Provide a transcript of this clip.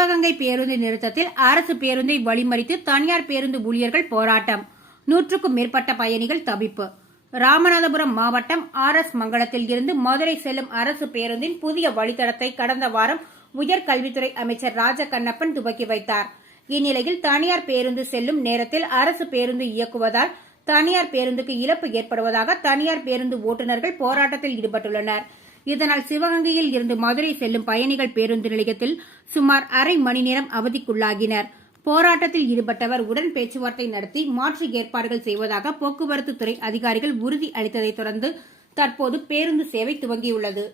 சிவகங்கை பேருந்து நிறுத்தத்தில் அரசு பேருந்தை வழிமறித்து தனியார் பேருந்து ஊழியர்கள் போராட்டம். நூற்றுக்கும் மேற்பட்ட பயணிகள் தவிப்பு. ராமநாதபுரம் மாவட்டம் ஆர் எஸ் மங்கலத்தில் இருந்து மதுரை செல்லும் அரசு பேருந்தின் புதிய வழித்தடத்தை கடந்த வாரம் உயர்கல்வித்துறை அமைச்சர் ராஜகண்ணப்பன் துவக்கி வைத்தார். இந்நிலையில் தனியார் பேருந்து செல்லும் நேரத்தில் அரசு பேருந்து இயக்குவதால் தனியார் பேருந்துக்கு இழப்பு ஏற்படுவதாக தனியார் பேருந்து ஓட்டுநர்கள் போராட்டத்தில் ஈடுபட்டுள்ளனா் இதனால் சிவகங்கையில் இருந்து மதுரை செல்லும் பயணிகள் பேருந்து நிலையத்தில் சுமார் அரை மணி நேரம் அவதிக்குள்ளாகினர். போராட்டத்தில் ஈடுபட்டவர் உடன் பேச்சுவார்த்தை நடத்தி மாற்று ஏற்பாடுகள் செய்வதாக போக்குவரத்து துறை அதிகாரிகள் உறுதி அளித்ததைத் தொடர்ந்து தற்போது பேருந்து சேவை துவங்கியுள்ளது.